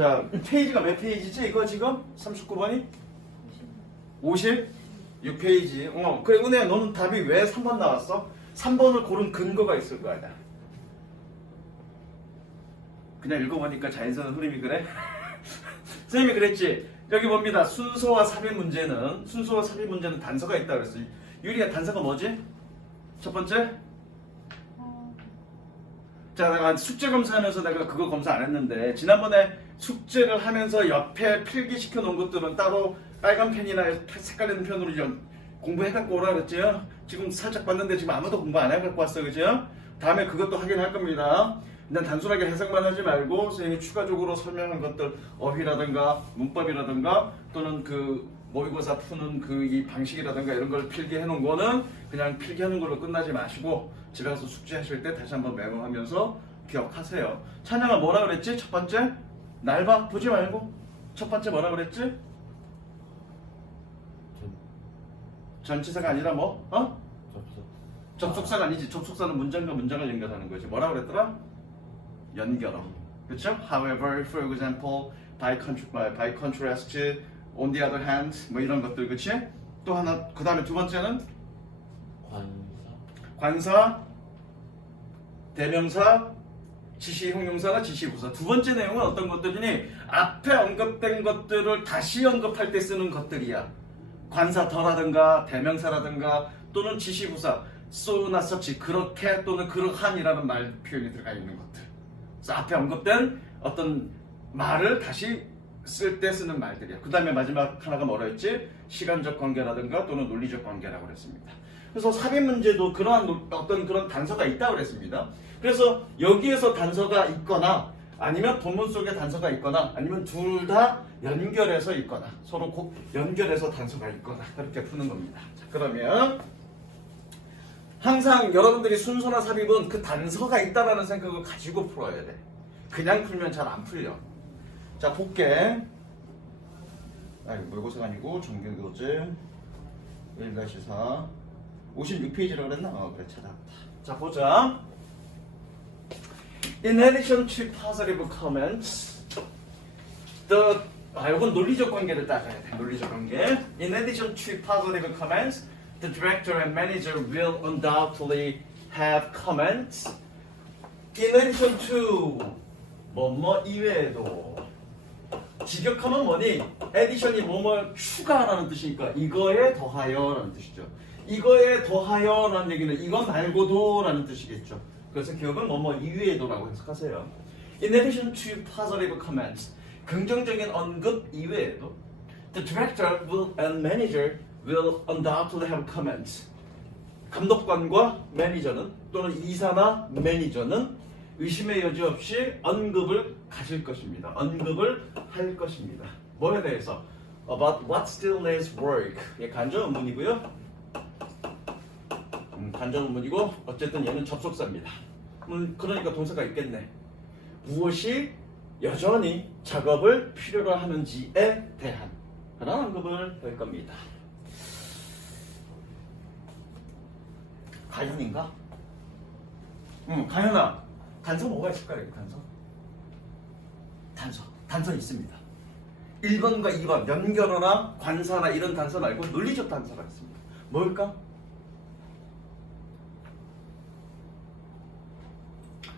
자, 페이지가 몇 페이지지? 이거 지금 39번이? 56페이지. 그래, 은혜야, 너는 답이 왜 3번 나왔어? 3번을 고른 근거가 있을 거 아니야. 그냥 읽어보니까 자연스러운 흐름이 그래? 선생님이 그랬지? 여기 봅니다. 순서와 삽입 문제는 단서가 있다 그랬어. 유리야, 단서가 뭐지? 첫 번째? 자, 내가 숙제 검사하면서 내가 그거 검사 안 했는데 지난번에 숙제를 하면서 옆에 필기시켜 놓은 것들은 따로 빨간 펜이나 색깔 있는 펜으로 좀 공부해갖고 오라 그랬죠? 지금 살짝 봤는데 지금 아무도 공부 안 해갖고 왔어, 그죠? 다음에 그것도 확인할 겁니다. 그냥 단순하게 해석만 하지 말고 선생님이 추가적으로 설명한 것들, 어휘라든가 문법이라든가 또는 그 모의고사 푸는 그 이 방식이라든가 이런 걸 필기해 놓은 거는 그냥 필기하는 걸로 끝나지 마시고 집에 가서 숙제하실 때 다시 한번 메모하면서 기억하세요. 찬양아 뭐라 그랬지? 첫 번째? 날 봐, 보지 말고. 첫 번째 뭐라 그랬지? 전치사가 아니라 뭐? 접속사가 아니지. 접속사는 문장과 문장을 연결하는 거지. 뭐라 그랬더라? 연결어. 그렇죠? However, for example, by contrast, on the other hand, 뭐 이런 것들, 그렇지? 또 하나, 그 다음에 두 번째는 관사, 대명사, 지시 형용사나 지시 부사. 두 번째 내용은 어떤 것들이니? 앞에 언급된 것들을 다시 언급할 때 쓰는 것들이야. 관사더라든가 대명사라든가 또는 지시 부사, so나 such, 그렇게 또는 그러한이라는 말 표현이 들어가 있는 것들. 그래서 앞에 언급된 어떤 말을 다시 쓸 때 쓰는 말들이야. 그 다음에 마지막 하나가 뭐라 했지? 시간적 관계라든가 또는 논리적 관계라고 그랬습니다. 그래서 삽입 문제도 그러한 어떤 그런 단서가 있다고 그랬습니다. 그래서 여기에서 단서가 있거나 아니면 본문 속에 단서가 있거나 아니면 둘 다 연결해서 있거나 서로 연결해서 단서가 있거나 그렇게 푸는 겁니다. 자, 그러면 항상 여러분들이 순서나 삽입은 그 단서가 있다라는 생각을 가지고 풀어야 돼. 그냥 풀면 잘 안 풀려. 자, 볼게. 모의고사가 아니고 정규교재 1-4 56페이지라고 그랬나? 그래, 찾아왔다. 자, 보자. In addition to positive comments, 이건 논리적 관계를 따져야 돼. 논리적 관계. In addition to positive comments, the director and manager will undoubtedly have comments. In addition to 뭐뭐 이외에도. 직역하면 뭐니? addition이 뭐뭐 추가라는 뜻이니까 이거에 더하여라는 뜻이죠. 이거에 더하여라는 얘기는 이거 말고도라는 뜻이겠죠. 그래서 기억은 뭐뭐 이외에도라고 해석하세요. In addition to positive comments, 긍정적인 언급 이외에도 the director and manager will undoubtedly have comments. 감독관과 매니저는 또는 이사나 매니저는 의심의 여지 없이 언급을 가질 것입니다. 언급을 할 것입니다. 뭐에 대해서? About what still needs work. 간접 의문이고요. 간접 의문이고 어쨌든 얘는 접속사입니다. 그러니까 동사가 있겠네. 무엇이 여전히 작업을 필요로 하는지에 대한 그런 언급을 할 겁니다. 가연인가? 가연아. 단서 뭐가 있을까? 여기 단서 있습니다. 1번과 2번 연결어나 관사나 이런 단서 말고 논리적 단서가 있습니다. 뭘까?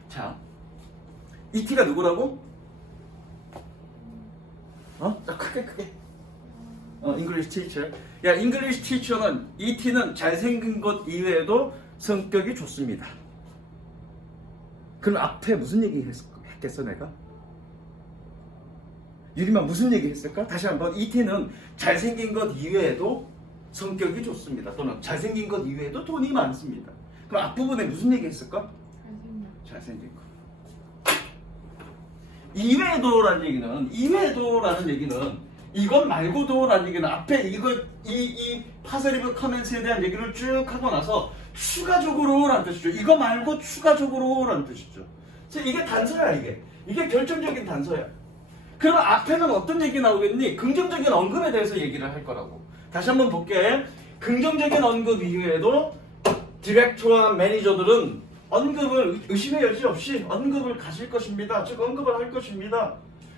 자, ET가 누구라고? 크게. English teacher. 야, English teacher는 ET는 잘생긴 것 이외에도 성격이 좋습니다. 그럼 앞에 무슨 얘기 했겠어 내가? 유리만 무슨 얘기 했을까? 다시 한번 ET는 잘생긴 것 이외에도 성격이 좋습니다. 또는 잘생긴 것 이외에도 돈이 많습니다. 그럼 앞부분에 무슨 얘기 했을까? 잘생긴 것. 이외에도라는 얘기는 이것 말고도라는 얘기는 앞에 이 파서리브 커멘트에 대한 얘기를 쭉 하고 나서 추가적으로라는 뜻이죠. 이거 말고 추가적으로라는 뜻이죠. 그래서 이게 단서야, 이게 결정적인 단서야. 그럼 앞에는 어떤 얘기 나오겠니? 긍정적인 언급에 대해서 얘기를 할 거라고. 다시 한번 볼게. 긍정적인 언급 이후에도 디렉터와 매니저들은 언급을 의심의 여지 없이 언급을 가질 것입니다. 즉 언급을 할 것입니다.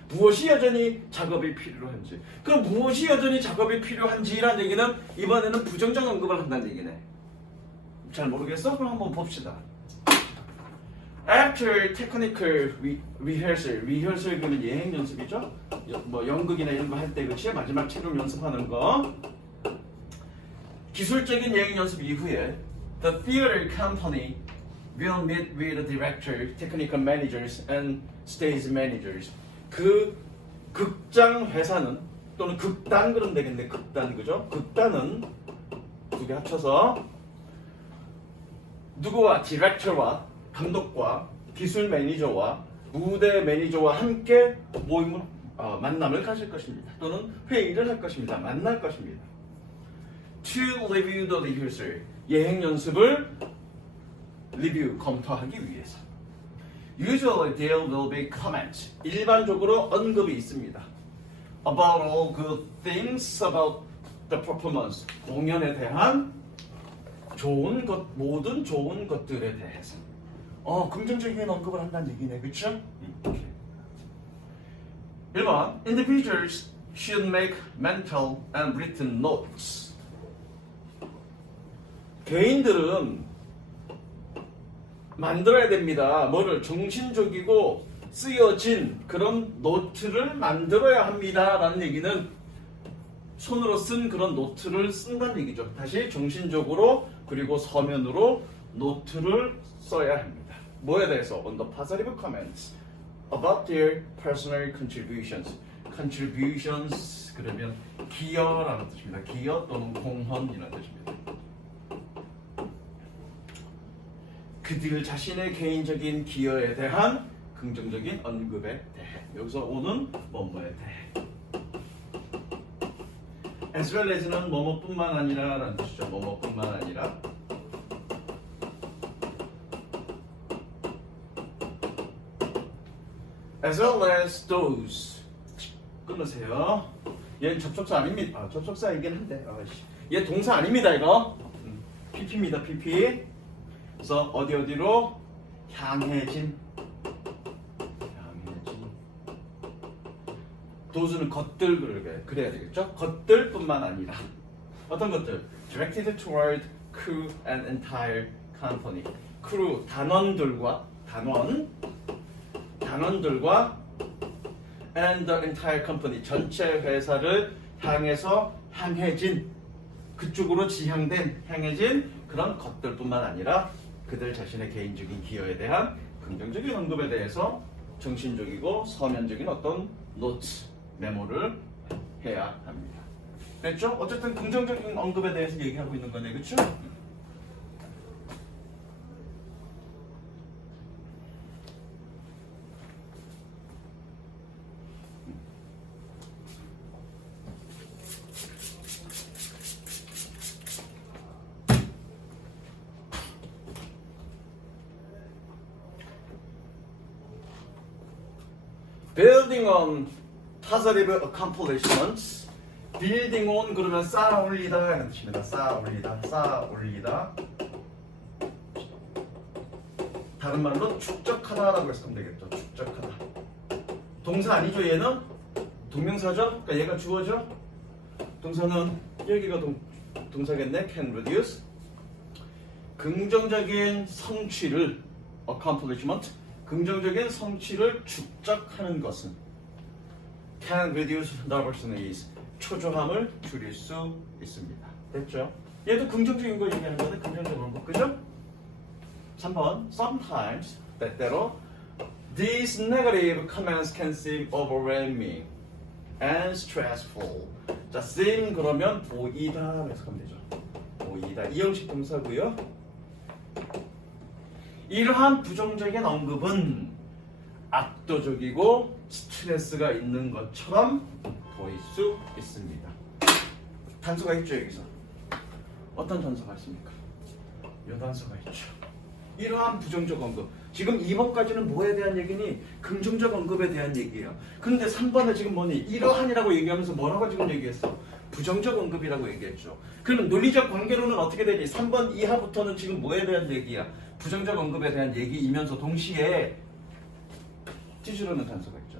무엇이 여전히 작업이 필요한지. 그럼 무엇이 여전히 작업이 필요한지라는 얘기는 이번에는 부정적 언급을 한다는 얘기네. 잘 모르겠어? 그럼 한번 봅시다. After technical rehearsal, rehearsal 그러면 예행 연습이죠? 뭐 연극이나 이런 거 할 때 그치? 마지막 체력 연습하는 거. 기술적인 예행 연습 이후에 the theater company will meet with the director, technical managers, and stage managers. 그 극장 회사는 또는 극단 그럼 되겠네. 극단 그죠? 극단은 두 개 합쳐서 누구와 디렉터와 감독과 기술 매니저와 무대 매니저와 함께 모임을 만남을 가질 것입니다. 또는 회의를 할 것입니다. 만날 것입니다. To review the rehearsal. 예행 연습을 리뷰 검토하기 위해서. Usually there will be comments. 일반적으로 언급이 있습니다. About all good things about the performance. 공연에 대한 좋은 것, 모든 좋은 것들에 대해서. 긍정적인 언급을 한다는 얘기네, 그렇죠? 1번. Individuals should make mental and written notes. 개인들은 만들어야 됩니다. 뭐를 정신적이고 쓰여진 그런 노트를 만들어야 합니다. 라는 얘기는 손으로 쓴 그런 노트를 쓴다는 얘기죠. 다시 정신적으로 그리고 서면으로 노트를 써야 합니다. 뭐에 대해서? On the positive comments about their personal contributions. contributions 그러면 기여라는 뜻입니다. 기여 또는 공헌이라는 뜻입니다. 그들 자신의 개인적인 기여에 대한 긍정적인 언급에 대해. 여기서 오는 뭐뭐에 대해. as well as는 뭐뭐뿐만 아니라 라는 뜻이죠. 뭐뭐뿐만 아니라. as well as those. 끊으세요. 얘는 접속사 아닙니다. 접속사이긴 한데. 얘 동사 아닙니다 이거. PP입니다. PP. 그래서 어디로 향해진. 도수는 것들 그래야 되겠죠? 것들뿐만 아니라 어떤 것들? Directed toward crew and entire company. crew 단원들과 and the entire company 전체 회사를 향해진 그쪽으로 향해진 그런 것들뿐만 아니라 그들 자신의 개인적인 기여에 대한 긍정적인 언급에 대해서 정신적이고 서면적인 어떤 노트, 메모를 해야 합니다. 됐죠? 어쨌든 긍정적인 언급에 대해서 얘기하고 있는 거네, 그렇죠? Building on positive accomplishments. Building on 그러면 쌓아 올리다 라는 뜻입니다. 쌓아 올리다. 다른 말로 축적하다라고 했으면 되겠죠. 축적하다. 동사 아니죠 얘는? 동명사죠? 그러니까 얘가 주어죠? 동사는 여기가 동사겠네. Can reduce. 긍정적인 성취를 accomplishment. 긍정적인 성취를 축적하는 것은 can reduce nervousness 초조함을 줄일 수 있습니다. 됐죠? 얘도 긍정적인 거 얘기하는 건데 긍정적인 거 그죠? 3번 sometimes 때때로 these negative comments can seem overwhelming and stressful. 자, seem 그러면 보이다 해석하면 되죠. 보이다 이형식 동사고요. 이러한 부정적인 언급은 압도적이고 스트레스가 있는 것처럼 보일 수 있습니다. 단서가 있죠 여기서. 어떤 단서가 있습니까? 이 단서가 있죠. 이러한 부정적 언급. 지금 2번까지는 뭐에 대한 얘기니? 긍정적 언급에 대한 얘기예요. 근데 3번에 지금 뭐니? 이러한이라고 얘기하면서 뭐라고 지금 얘기했어? 부정적 언급이라고 얘기했죠. 그러면 논리적 관계로는 어떻게 되니? 3번 이하부터는 지금 뭐에 대한 얘기야? 부정적 언급에 대한 얘기이면서 동시에 찌르는 단서가 있죠.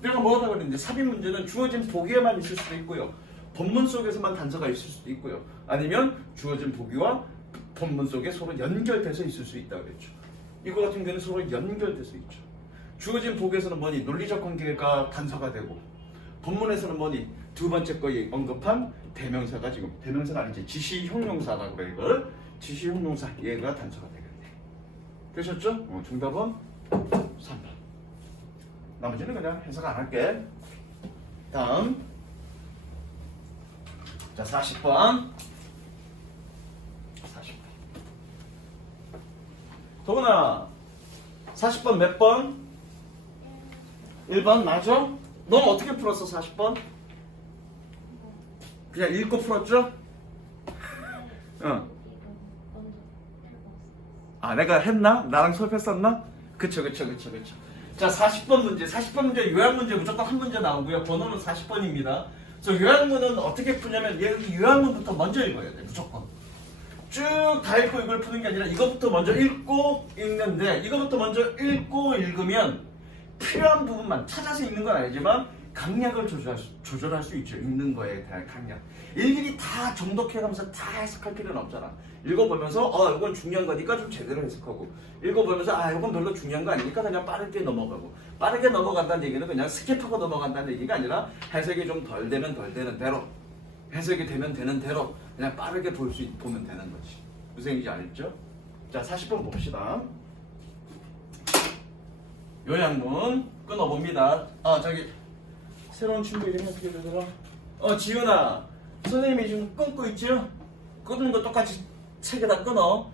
내가 뭐하다 그랬는데 삽입 문제는 주어진 보기에만 있을 수도 있고요. 본문 속에서만 단서가 있을 수도 있고요. 아니면 주어진 보기와 본문 속에 서로 연결돼서 있을 수 있다고 그랬죠. 이거 같은 경우는 서로 연결돼서 있죠. 주어진 보기에서는 뭐니? 논리적 관계가 단서가 되고 본문에서는 뭐니? 두 번째 거에 언급한 대명사가 지금 대명사가 아니지 지시형용사라고 그래 이걸 지시형용사 얘가 단서가 되겠네. 되셨죠? 정답은 3번. 나머지는 그냥 해석 안 할게. 다음 자 40번 40번 도훈아 40번 몇 번? 1번 맞아? 너 어떻게 풀었어 40번? 그냥 읽고 풀었죠? 응. 아 내가 했나? 나랑 수업했었나? 그쵸. 자 40번 문제 40번 문제 요약 문제 무조건 한 문제 나오고요. 번호는 40번입니다. 그래서 요약문은 어떻게 푸냐면 여기 요약문부터 먼저 읽어야 돼 무조건. 쭉 다 읽고 이걸 푸는 게 아니라 이것부터 먼저 읽고 읽는데 이것부터 먼저 읽고 읽으면 필요한 부분만 찾아서 읽는 건 아니지만 강약을 조절할 수 있죠. 읽는 거에 대한 강약. 일일이 다 정독해가면서 다 해석할 필요는 없잖아. 읽어보면서 이건 중요한 거니까 좀 제대로 해석하고 읽어보면서 이건 별로 중요한 거 아니니까 그냥 빠르게 넘어가고 빠르게 넘어간다는 얘기는 그냥 스킵하고 넘어간다는 얘기가 아니라 해석이 좀 덜 되면 덜 되는 대로 해석이 되면 되는 대로 그냥 빠르게 보면 되는 거지. 무슨 얘기인지 알죠? 자 40번 봅시다. 요약문 끊어봅니다. 저기 새로운 친구 이름이 어떻게 되더라? 지윤아 선생님이 지금 끊고 있죠? 끊는 거 똑같이 책에다 끊어.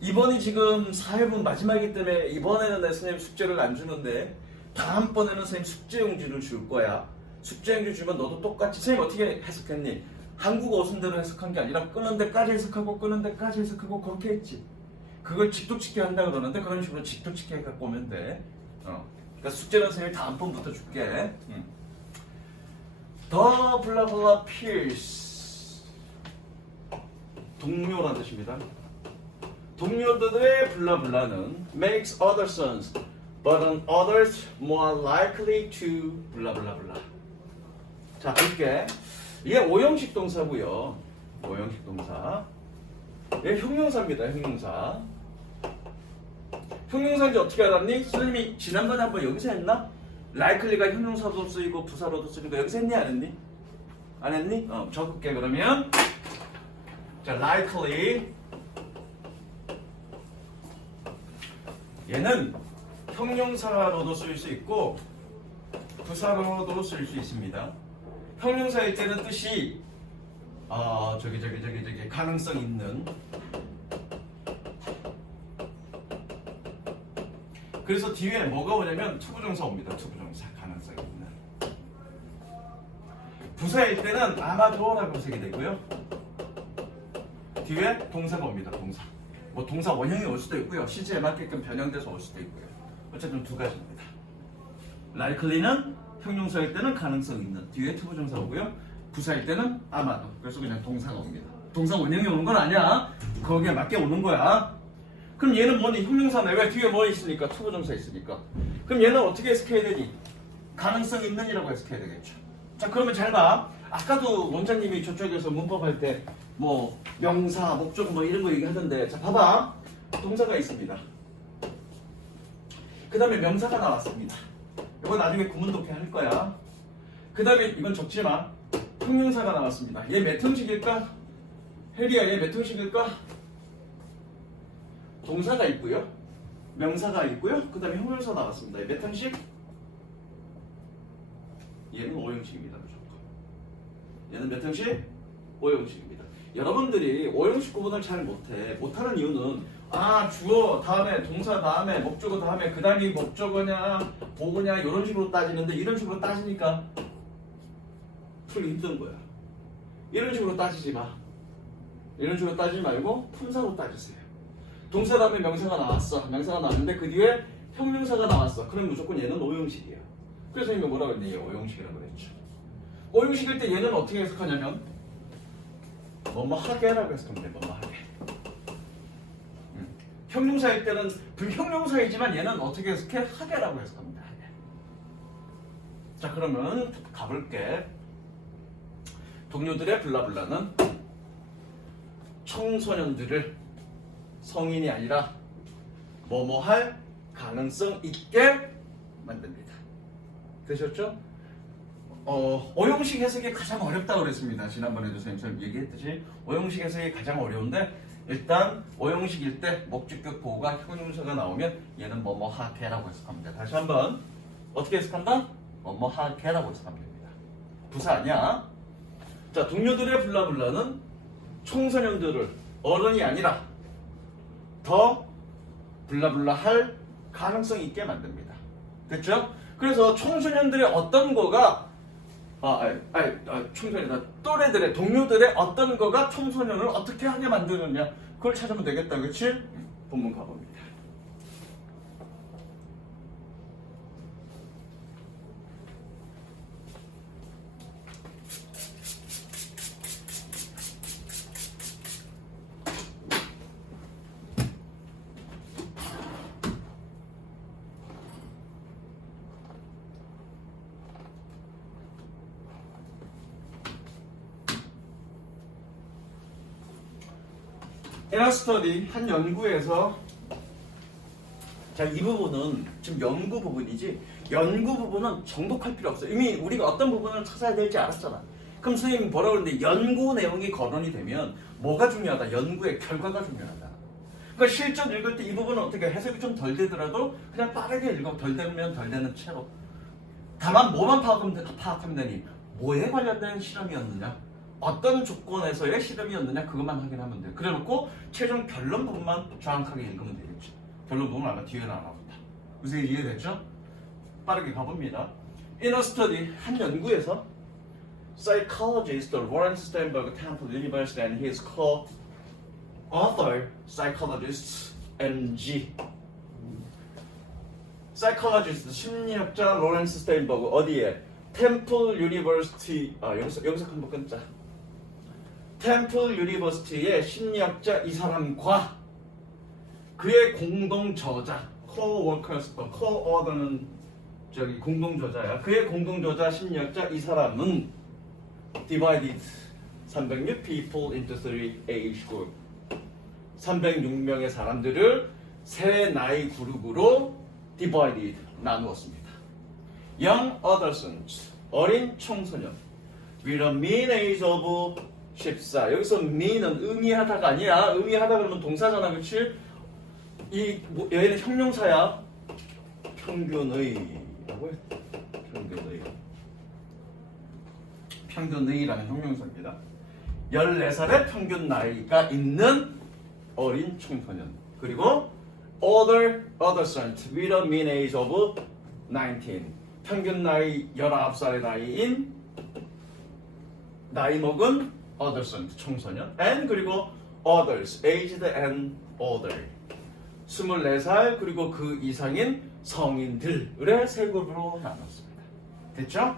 이번이 지금 4회분 마지막이기 때문에 이번에는 내 선생님 숙제를 안 주는데 다음번에는 선생님 숙제용지를 줄 거야. 숙제용지 주면 너도 똑같이 선생님 어떻게 해석했니? 한국어 순대로 해석한 게 아니라 끄는 데까지 해석하고 끄는 데까지 해석하고 그렇게 했지. 그걸 직독치기 한다 그러는데 그런 식으로 직독치기 갖고 오면 돼. 그러니까 숙제는 선생님이 다음번부터 줄게. 더 블라블라 필스 동료라는 뜻입니다. 동료들의 블라블라는 makes other sons but on others more likely to 블라블라블라. 자 볼게. 이게 오형식 동사고요. 오형식 동사. 얘 형용사입니다. 형용사. 형용사인지 어떻게 알았니? 선생님이 지난번에 한번 여기서 했나? likely가 형용사도 쓰이고 부사로도 쓰이는 거 여기서 했니? 안 했니? 안 했니? 적을게 그러면. 자 likely 얘는 형용사로도 쓰일 수 있고 부사로도 쓰일 수 있습니다. 형용사일 때는 뜻이 저기 가능성 있는. 그래서 뒤에 뭐가 오냐면 투부정사 옵니다. 투부정사 가능성 있는. 부사일 때는 아마도라고 쓰게 되고요. 뒤에 동사가 옵니다. 동사. 뭐 동사 원형이 올 수도 있고요. 시제에 맞게끔 변형돼서 올 수도 있고요. 어쨌든 두 가지입니다. likely는 형용사일 때는 가능성 있는. 뒤에 투부정사 오고요. 부사일 때는 아마도. 그래서 그냥 동사가 옵니다. 동사 원형이 오는 건 아니야. 거기에 맞게 오는 거야. 그럼 얘는 뭐니? 형용사네. 왜 뒤에 뭐 있으니까? 투부정사 있으니까. 그럼 얘는 어떻게 해석해야 되니? 가능성 있는이라고 해석해야 되겠죠. 자 그러면 잘 봐. 아까도 원장님이 저쪽에서 문법할 때 뭐 명사, 목적 뭐 이런 거 얘기하던데 자 봐봐. 동사가 있습니다. 그 다음에 명사가 나왔습니다. 이거 나중에 구문독해 할 거야. 그 다음에 이건 적지 마. 형용사가 나왔습니다. 얘 몇 형식일까? 혜리야 얘 몇 형식일까? 동사가 있고요. 명사가 있고요. 그 다음에 형용사 나왔습니다. 얘 몇 형식? 얘는 5형식입니다. 무조건. 얘는 몇 형식? 5형식입니다. 여러분들이 5형식 구분을 잘 못하는 이유는 주어 다음에 동사 다음에 목적어 다음에 그 다음이 목적어냐 보고냐 이런 식으로 따지는데 이런 식으로 따지니까 풀기 힘든 거야. 이런 식으로 따지지 마. 이런 식으로 따지지 말고 품사로 따지세요. 동사 다음에 명사가 나왔어. 명사가 나왔는데 그 뒤에 형용사가 나왔어. 그럼 무조건 얘는 5형식이야. 그래서 이거 뭐라고 했니? 5형식이라고 그랬죠. 5형식일 때 얘는 어떻게 해석하냐면 뭐뭐 하게라고 해석하면 돼. 뭐뭐 하게. 형용사일 때는 불형용사이지만 얘는 어떻게 해석해? 하게라고 해석합니다. 하게. 자, 그러면 가볼게. 동료들의 블라블라는 청소년들을 성인이 아니라 뭐뭐 할 가능성 있게 만듭니다. 되셨죠? 어용식 해석이 가장 어렵다고 그랬습니다. 지난번에도 선생님처럼 얘기했듯이 어용식 해석이 가장 어려운데 일단 어용식일 때 목적격 보호가 형용사가 나오면 얘는 뭐뭐 하게라고 해석합니다. 다시 한번 어떻게 해석한다? 뭐뭐 하게라고 해석하면 됩니다. 부사 아니야. 자, 동료들의 블라블라는 청소년들을 어른이 아니라 더 블라블라 할 가능성 있게 만듭니다. 됐죠? 그래서 청소년들의 어떤 거가 청소년이다. 또래들의 동료들의 어떤 거가 청소년을 어떻게 하게 만드느냐 그걸 찾으면 되겠다. 그치? 본문 가봅니다. 에라 스터디 한 연구에서 자, 이 부분은 지금 연구 부분이지 연구 부분은 정독할 필요 없어요. 이미 우리가 어떤 부분을 찾아야 될지 알았잖아. 그럼 선생님이 뭐라고 그러는데 연구 내용이 거론이 되면 뭐가 중요하다? 연구의 결과가 중요하다. 그러니까 실전 읽을 때 이 부분은 어떻게 해석이 좀 덜 되더라도 그냥 빠르게 읽어. 덜 되면 덜 되는 채로. 다만 뭐만 파악하면 되니? 뭐에 관련된 실험이었느냐? 어떤 조건에서의 실험이었느냐 그것만 확인하면 돼요. 그래놓고 최종 결론 부분만 정확하게 읽으면 되겠죠. 결론 부분 아마 뒤에 나옵니다. 무슨 이해됐죠? 빠르게 가봅니다. In a study, 한 연구에서 psychologist Lawrence Steinberg, Temple University and his co-author psychologist MG psychologist 심리학자 로렌스 스테인버그 어디에? 템플 유니버시티 여기서 한번 끊자. 템플 유니버시티의 심리학자 이 사람과 그의 공동 저자 co-author는 저기 공동 저자야. 그의 공동 저자 심리학자 이 사람은 divided 306 people into three age group 306명의 사람들을 세 나이 그룹으로 divided 나누었습니다. Young adolescents 어린 청소년 with a mean age of 14 여기서 mean은 의미하다가 아니야. 의미하다 그러면 동사잖아. 그치? 얘는 형용사야. 평균의라고 했다. 평균의라는 형용사입니다. 14살의 평균 나이가 있는 어린 청소년 그리고 older adolescent with a mean age of 19 평균 나이 19살의 나이인 나이 먹은 adolescent 청소년 and 그리고 others aged and older 24살 그리고 그 이상인 성인들의 세 그룹으로 나눴습니다. 됐죠?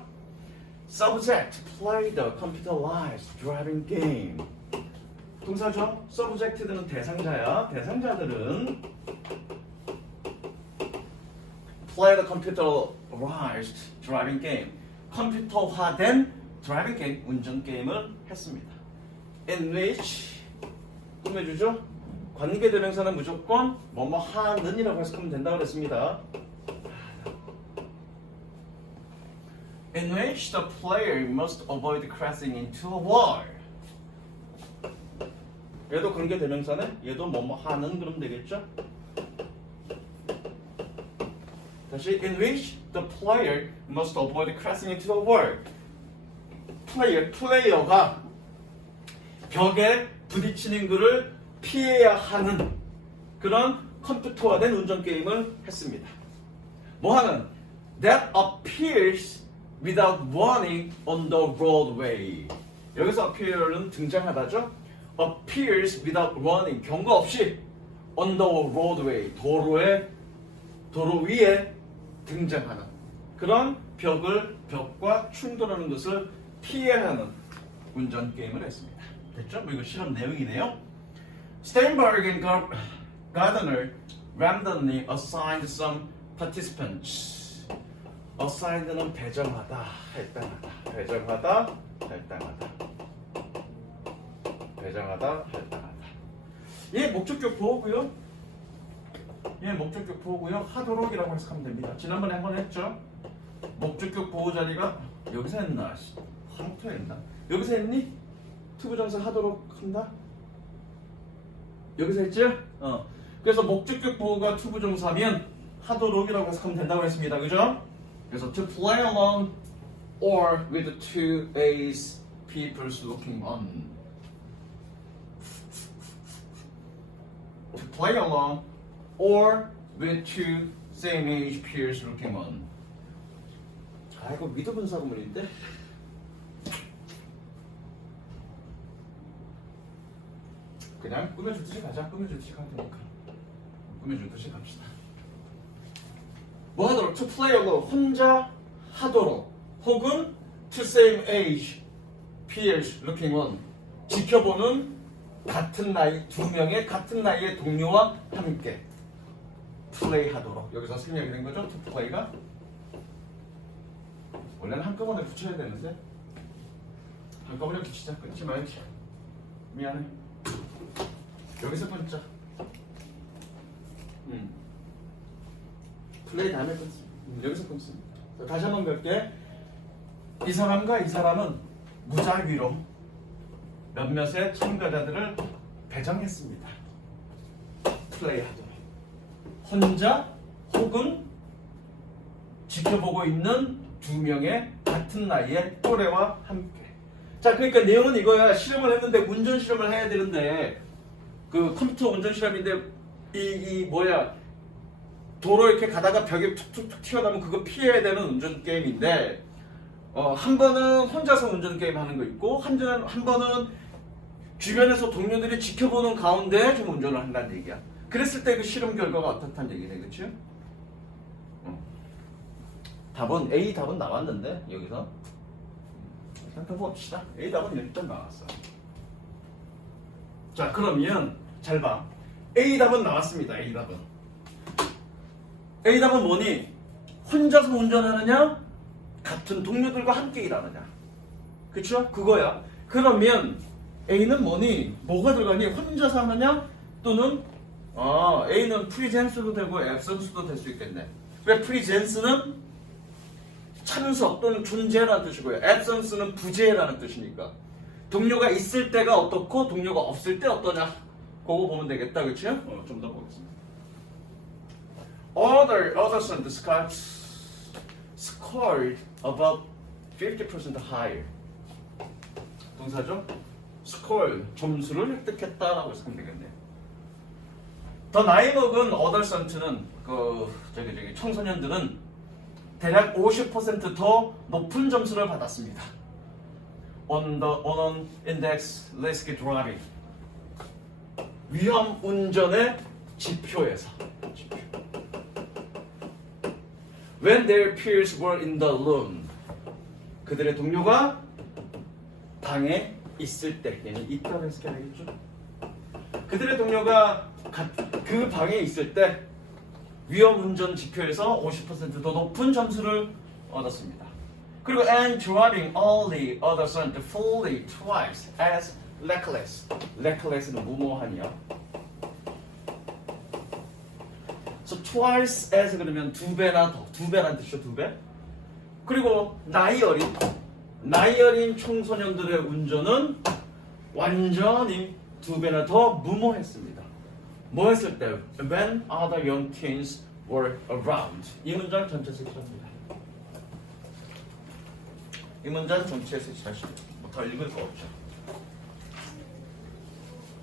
Subject play the computerized driving game 동사죠? Subject들은 대상자야. 대상자들은 play the computerized driving game 컴퓨터화된 드라이빙 게임, 운전 게임을 했습니다. In which 꾸며주죠? 관계대명사는 무조건 뭐뭐 하는이라고 해석하면 된다고 그랬습니다. In which the player must avoid crashing into a wall. 얘도 관계대명사네? 얘도 뭐뭐 하는 그러면 되겠죠? 다시 in which the player must avoid crashing into the wall. 플레이어가 벽에 부딪히는 것을 피해야 하는 그런 컴퓨터화된 운전 게임을 했습니다. 뭐 하는? That appears without warning on the roadway. 여기서 appear는 등장하다죠. Appears without warning 경고 없이 on the roadway 도로 위에 등장하는 그런 벽과 충돌하는 것을 피해하는 운전 게임을 했습니다. 됐죠? 뭐 이거 실험 내용이네요. Steinberg and Gardner randomly assigned some participants. assigned는 배정하다, 할당하다, 배정하다, 할당하다, 배정하다, 할당하다. 얘 목적격 보호고요. 얘 목적격 보호고요. 하도록이라고 해석하면 됩니다. 지난번에 한번 했죠. 목적격 보호 자리가 여기서 했나? 황토 했나? 여기서 했니? 투부정사 하도록 한다? 여기서 했죠? 그래서 목적격 보호가 투부정사면 하도록이라고 해석하면 된다고 했습니다. 그죠? 그래서 to play along or with two A's people's looking on. To play along or with two same age peers looking on. 아 이거 미드분사 구문인데? 그냥 꾸며주듯이 가자. 꾸며주듯이 가면 되니까. 꾸며주듯이 갑시다. 뭐 하도록? To play alone. 혼자 하도록. 혹은 to same age peers looking on. 지켜보는 같은 나이, 두 명의 같은 나이의 동료와 함께 플레이 하도록. 여기서 생략이 된 거죠? to play가. 원래는 한꺼번에 붙여야 되는데 한꺼번에 붙이자. 끊지 말지. 미안해. 여기서 끊자. 플레이 다음에 끊습니다. 여기서 끊습니다. 다시 한번 볼게. 이 사람과 이 사람은 무작위로 몇몇의 참가자들을 배정했습니다. 플레이하도록. 혼자 혹은 지켜보고 있는 두 명의 같은 나이의 또래와 함께. 자, 그러니까 내용은 이거야. 실험을 했는데 운전 실험을 해야 되는데 그 컴퓨터 운전 실험인데 이 뭐야 도로 이렇게 가다가 벽에 툭툭툭 튀어나오면 그거 피해야 되는 운전 게임인데 한 번은 혼자서 운전 게임 하는 거 있고 한 번은 주변에서 동료들이 지켜보는 가운데 좀 운전을 한다는 얘기야. 그랬을 때 그 실험 결과가 어떻다는 얘기네, 그렇지? 답은 A 답은 나왔는데 여기서 일단 더 봅시다. A 답은 일단 나왔어. 자, 그러면 잘 봐. A 답은 나왔습니다. A 답은. A 답은 뭐니? 혼자서 운전하느냐? 같은 동료들과 함께 일하느냐? 그쵸? 그거야. 그러면 A는 뭐니? 뭐가 들어가니? 혼자서 하느냐? 또는 A는 presence도 되고 absence도 될 수 있겠네. 왜 presence는 참석 또는 존재라는 뜻이고요. absence는 부재라는 뜻이니까. 동료가 있을 때가 어떻고 동료가 없을 때 어떠냐? 그거 보면 되겠다. 그쵸? 좀 더 보겠습니다. Others on the scored about 50% higher. 동사죠? score, 점수를 획득했다라고 해석하면 되겠네요. 더 나이 먹은 어덜선트는 청소년들은 대략 50% 더 높은 점수를 받았습니다. On an index risk driving. 위험 운전의 지표에서. When their peers were in the room. 그들의 동료가 방에 있을 때, 얘는 있다고 해석해야 되겠죠? 그들의 동료가 그 방에 있을 때 위험 운전 지표에서 50% 더 높은 점수를 얻었습니다. 그리고 and driving only others fully twice as reckless. reckless는 무모하니요. So twice as 그러면 두 배나 더, 두 배란 뜻이죠, 두 배. 그리고 나이 어린 청소년들의 운전은 완전히 두 배나 더 무모했습니다. 뭐 했을 때? When other young teens were around. 이 문장 전체 색칠합니다. 이 문장 전체 색칠하시면 더 읽을 거 없죠.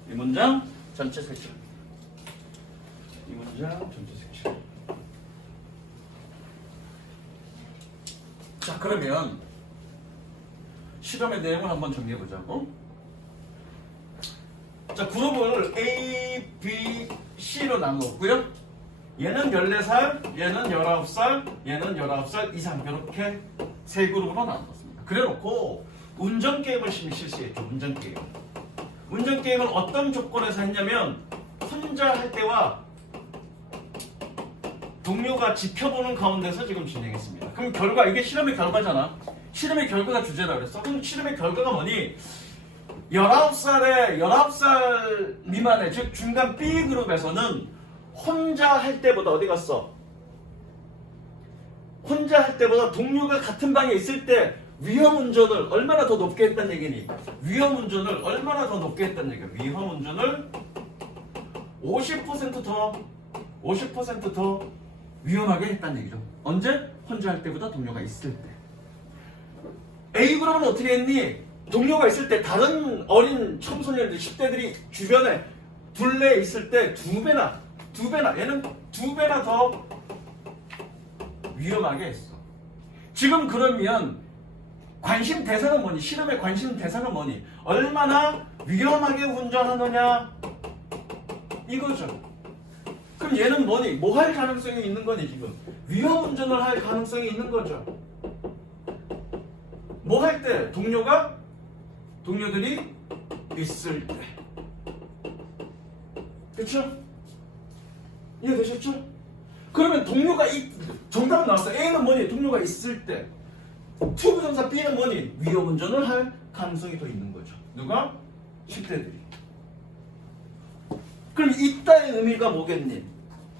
이 문장 전체 색칠합니다. 이 문장 전체 색칠. 자, 그러면 실험의 내용을 한번 정리해보자고. 자, 그룹을 A, B, C로 나누었고요. 얘는 14살, 얘는 19살, 얘는 19살 이상 이렇게 세 그룹으로 나눴습니다. 그래놓고 운전게임을 실시했죠. 운전게임. 운전게임은 어떤 조건에서 했냐면 혼자 할 때와 동료가 지켜보는 가운데서 지금 진행했습니다. 그럼 결과 이게 실험의 결과잖아. 실험의 결과가 주제라 그랬어. 그럼 실험의 결과가 뭐니? 19살 미만의 즉 중간 B그룹에서는 혼자 할 때보다 어디 갔어? 혼자 할 때보다 동료가 같은 방에 있을 때 위험운전을 얼마나 더 높게 했다는 얘기니? 위험운전을 얼마나 더 높게 했다는 얘기야. 위험운전을 50% 더 위험하게 했다는 얘기죠. 언제? 혼자 할 때보다 동료가 있을 때. A그룹은 어떻게 했니? 동료가 있을 때 다른 어린 청소년들 10대들이 주변에 둘레에 있을 때 두 배나 얘는 두 배나 더 위험하게 했어. 지금 그러면 관심 대상은 뭐니? 실험의 관심 대상은 뭐니? 얼마나 위험하게 운전하느냐 이거죠. 그럼 얘는 뭐니? 뭐 할 가능성이 있는 거니 지금? 위험 운전을 할 가능성이 있는 거죠. 뭐 할 때? 동료들이 있을 때. 그쵸? 이해되셨죠? 그러면 정답은 나왔어. A는 뭐니? 동료가 있을 때. 투부정사 B는 뭐니? 위험 운전을 할 가능성이 더 있는 거죠. 누가? 10대들이. 그럼 있다의 의미가 뭐겠니?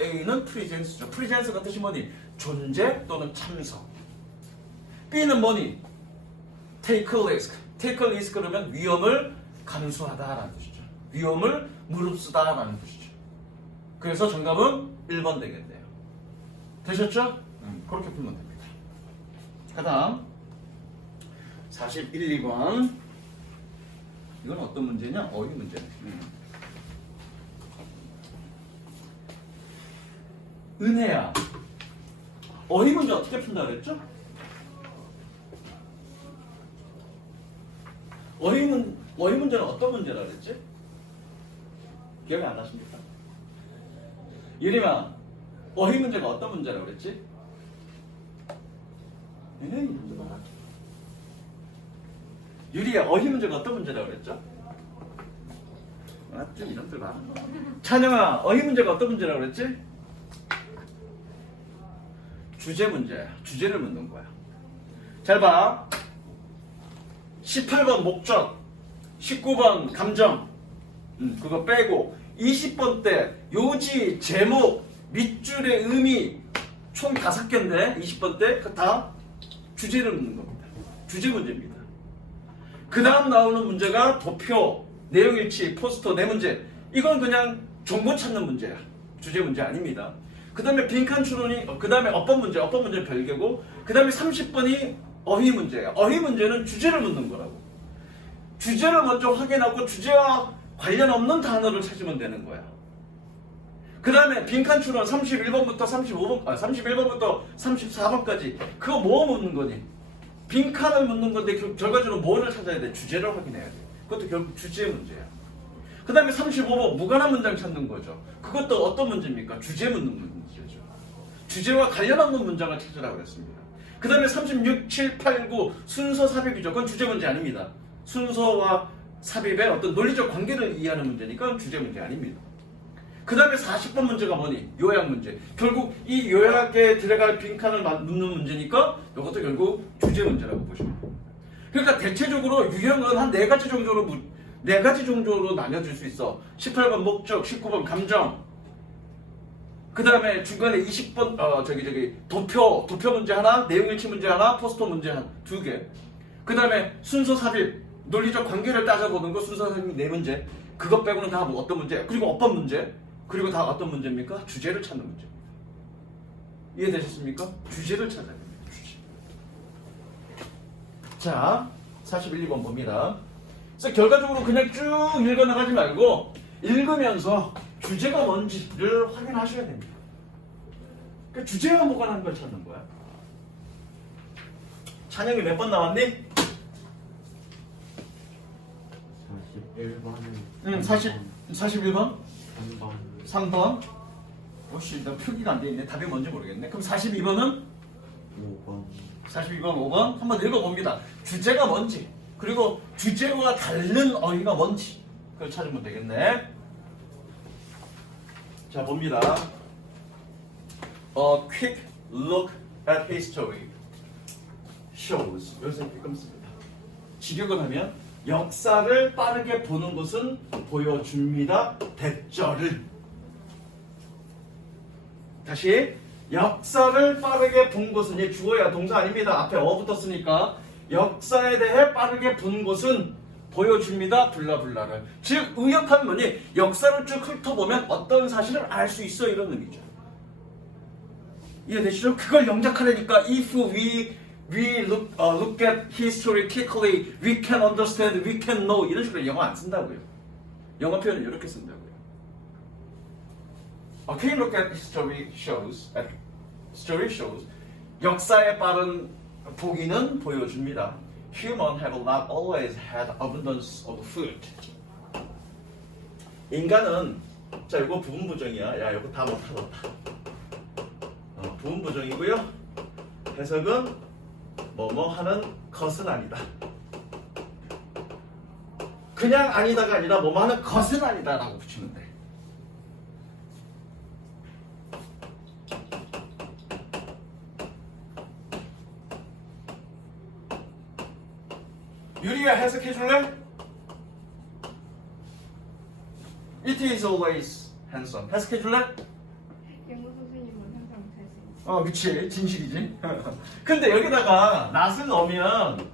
A는 presence죠. presence가 뜻이 뭐니? 존재 또는 참석. B는 뭐니? take a risk. take a risk 그러면 위험을 감수하다라는 뜻이죠. 위험을 무릅쓰다라는 뜻이죠. 그래서 정답은 1번 되겠네요. 되셨죠? 그렇게 풀면 됩니다. 그 다음 41, 2번 이건 어떤 문제냐? 어휘 문제네. 은혜야, 어휘 문제 어떻게 푼다 그랬죠? 어휘 문제는 어떤 문제라 그랬지? 기억이 안 나십니까? 유림아, 어휘 문제가 어떤 문제라 그랬지? 유리야, 어휘 문제가 어떤 문제라 그랬죠? 맞지? 이런들 봐. 찬영아, 어휘 문제가 어떤 문제라 그랬지? 주제 문제야. 주제를 묻는 거야. 잘 봐. 18번 목적, 19번 감정, 그거 빼고 20번 때 요지, 제목, 밑줄의 의미 총 5개인데 20번 때 다 주제를 묻는 겁니다. 주제 문제입니다. 그 다음 나오는 문제가 도표, 내용일치, 포스터, 네 문제. 이건 그냥 정보 찾는 문제야. 주제 문제 아닙니다. 그 다음에 빈칸 추론이, 그 다음에 어법 문제는 별개고, 그 다음에 30번이 어휘 문제예요. 어휘 문제는 주제를 묻는 거라고. 주제를 먼저 확인하고 주제와 관련 없는 단어를 찾으면 되는 거야. 그 다음에 빈칸 추론 31번부터 31번부터 34번까지 그거 뭐 묻는 거니? 빈칸을 묻는 건데 결과적으로 뭐를 찾아야 돼? 주제를 확인해야 돼. 그것도 결국 주제 문제야. 그 다음에 35번 무관한 문장 찾는 거죠. 그것도 어떤 문제입니까? 주제 묻는 문제죠. 주제와 관련 없는 문장을 찾으라고 그랬습니다. 그 다음에 36, 7, 8, 9 순서 삽입이죠. 그건 주제 문제 아닙니다. 순서와 삽입의 어떤 논리적 관계를 이해하는 문제니까 주제 문제 아닙니다. 그 다음에 40번 문제가 뭐니? 요약 문제. 결국 이 요약에 들어갈 빈칸을 묻는 문제니까 이것도 결국 주제 문제라고 보시면 됩니다. 그러니까 대체적으로 유형은 한 4가지 정도로 나뉘어질 수 있어. 18번 목적, 19번 감정, 그 다음에 중간에 20번 도표 문제 하나, 내용일치 문제 하나, 포스터 문제 한 2개. 그 다음에 순서 삽입, 논리적 관계를 따져보는 거 순서 삽입 4문제. 그것 빼고는 다 뭐 어떤 문제? 그리고 어법 문제. 그리고 다 어떤 문제입니까? 주제를 찾는 문제. 이해되셨습니까? 주제를 찾아야 됩니다. 주제. 자, 41, 2번 봅니다. 그래서 결과적으로 그냥 쭉 읽어나가지 말고 읽으면서 주제가 뭔지를 확인하셔야 됩니다. 그러니까 주제와 무관한 걸 찾는 거야. 찬영이 몇 번 나왔니? 41번은 41번? 3번 3번? 오씨, 나 표기가 안 돼 있네. 답이 뭔지 모르겠네. 그럼 42번은? 5번 42번, 5번? 한번 읽어봅니다. 주제가 뭔지, 그리고 주제와 다른 어휘가 뭔지 그걸 찾으면 되겠네. 자, 봅니다. A quick look at history. shows. 여기서 이렇게 끊습니다. 직역을 하면 역사를 빠르게 보는 것은 보여줍니다. 대절을. 다시 역사를 빠르게 본 것은 이 주어야 동사 아닙니다. 앞에 어 붙었으니까 역사에 대해 빠르게 본 것은 보여줍니다. 블라블라를. 즉 의역하면 뭐니? 역사를 쭉 훑어보면 어떤 사실을 알 수 있어 이런 의미죠. 이해되시죠? 그걸 영작하려니까 if we look at history quickly, we can understand, we can know 이런 식으로 영어 안 쓴다고요. 영어 표현은 이렇게 쓴다고요. A quick look at history shows. 역사에 빠른 보기는 보여줍니다. Humans have not always had abundance of food. 인간은 자 이거 부분 부정이야. 야 이거 다 못하겠다. 부분 부정이고요. 해석은 뭐뭐 하는 것은 아니다. 그냥 아니다가 아니라 뭐뭐 하는 것은 아니다라고 붙이면 돼. 유리야 해석해 줄래? It is always handsome. 해석해 줄래? 영어 선생님은 항상 잘생겼어. 그치 진실이지. 근데 여기다가 낫을 넣으면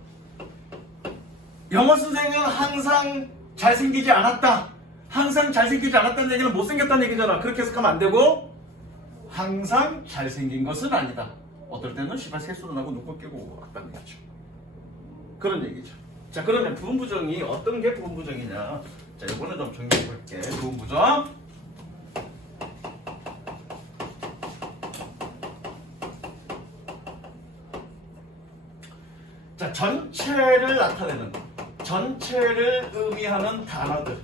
영어 선생은 항상 잘생기지 않았다. 항상 잘생기지 않았다는 얘기는 못생겼다는 얘기잖아. 그렇게 해석하면 안 되고 항상 잘생긴 것은 아니다. 어떨 때는 시발 세수도 나고 눈곱 끼고 왔다는 얘기죠. 그런 얘기죠. 자 그러면 부분 부정이 어떤 게 부분 부정이냐? 자 이번에 좀 정리해 볼게. 부분 부정. 자 전체를 나타내는 전체를 의미하는 단어들.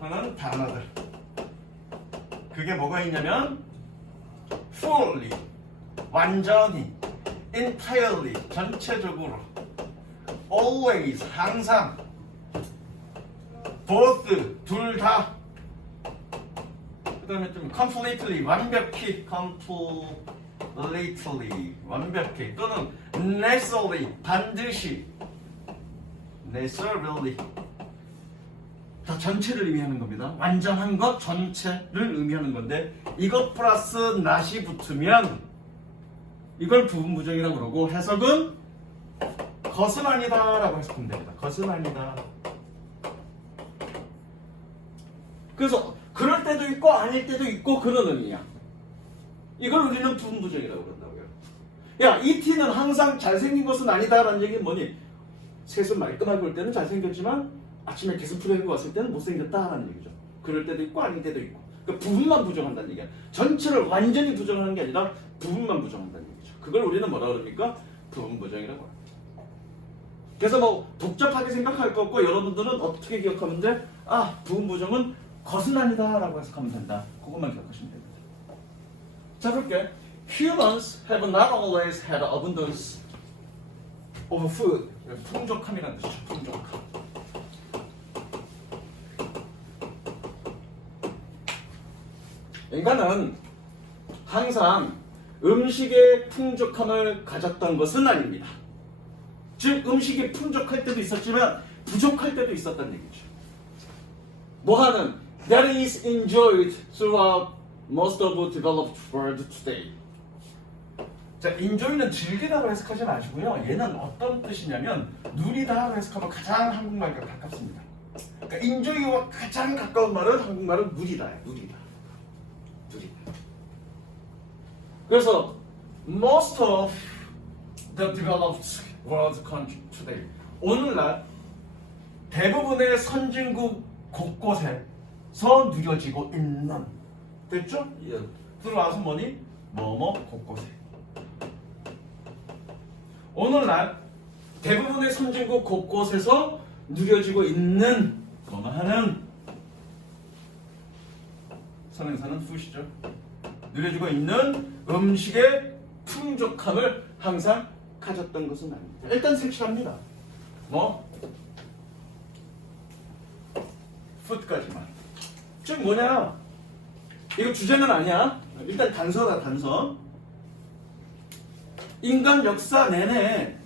하는 단어들. 그게 뭐가 있냐면 fully 완전히 entirely 전체적으로 always 항상 both 둘 다 그 다음에 좀 completely 완벽히 completely 완벽히 또는 necessarily 반드시 necessarily 다 전체를 의미하는 겁니다. 완전한 것 전체를 의미하는 건데 이것 플러스 not이 붙으면 이걸 부분 부정이라고 그러고 해석은 것은 아니다 라고 해석하면 됩니다. 것은 아니다. 그래서 그럴 때도 있고 아닐 때도 있고 그런 의미야. 이걸 우리는 부분 부정이라고 그런다고요. 야, 이 T는 항상 잘생긴 것은 아니다 라는 얘기는 뭐니? 세수 말끔하게 볼 때는 잘생겼지만 아침에 개수 풀어내고 왔을 때는 못생겼다라는 얘기죠. 그럴 때도 있고 아닐 때도 있고. 그러니까 부분만 부정한다는 얘기야. 전체를 완전히 부정하는 게 아니라 부분만 부정한다는 얘기죠. 그걸 우리는 뭐라 그럽니까? 부분 부정이라고 합니다. 그래서 뭐 복잡하게 생각할 거 없고 여러분들은 어떻게 기억하면 돼? 아, 부분 부정은 것은 아니다 라고 해석하면 된다. 그것만 기억하시면 됩니다. 자, 볼게. Humans have not always had abundance of food. 풍족함이라는 뜻이죠. 풍족함. 인간은 항상 음식의 풍족함을 가졌던 것은 아닙니다. 즉 음식이 풍족할 때도 있었지만 부족할 때도 있었다는 얘기죠. 뭐하는 that is enjoyed throughout most of the developed world today. 자, enjoy는 즐기다고 해석하지 마시고요. 얘는 어떤 뜻이냐면 누리다라고 해석하면 가장 한국말과 가깝습니다. 그러니까 enjoy와 가장 가까운 말은 한국말은 누리다예요. 누리다. 그래서 most of the developed world country today 오늘날 대부분의 선진국 곳곳에서 누려지고 있는 됐죠? 예. 들어와서 뭐니? 뭐뭐 곳곳에 오늘날 대부분의 선진국 곳곳에서 누려지고 있는 뭐뭐 하는 선행사는 푸시죠. 누려지고 있는 음식의 풍족함을 항상 가졌던 것은 아닙니다. 일단 색칠합니다. 뭐? 푸드까지만. 즉 뭐냐? 이거 주제는 아니야. 일단 단서다 단서. 인간 역사 내내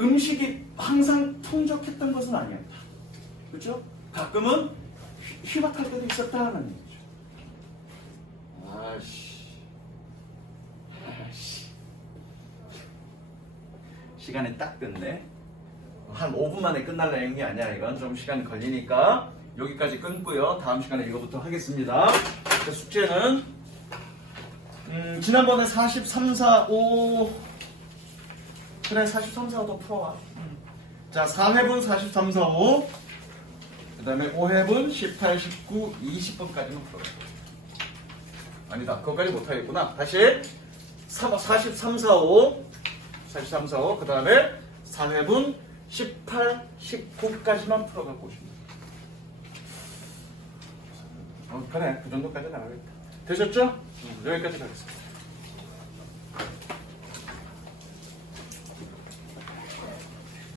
음식이 항상 풍족했던 것은 아니었다. 그렇죠? 가끔은 희박할 때도 있었다는 얘기죠. 아씨. 시간이 딱 끝네. 한 5분 만에 끝날 내용이 아니야. 이건 좀 시간이 걸리니까 여기까지 끊고요. 다음 시간에 이거부터 하겠습니다. 숙제는 지난번에 43, 4, 5 그래 43, 4, 5도 풀어와. 자 4회분 43, 4, 5 그 다음에 5회분 18, 19, 20번까지만 풀어요. 아니다 그거까지 못하겠구나. 다시 43, 4, 5 43, 4, 5 그 다음에 4회분 18, 19까지만 풀어갖고 오십니다. 그래 그 정도까지 나가겠다. 되셨죠? 여기까지 가겠습니다.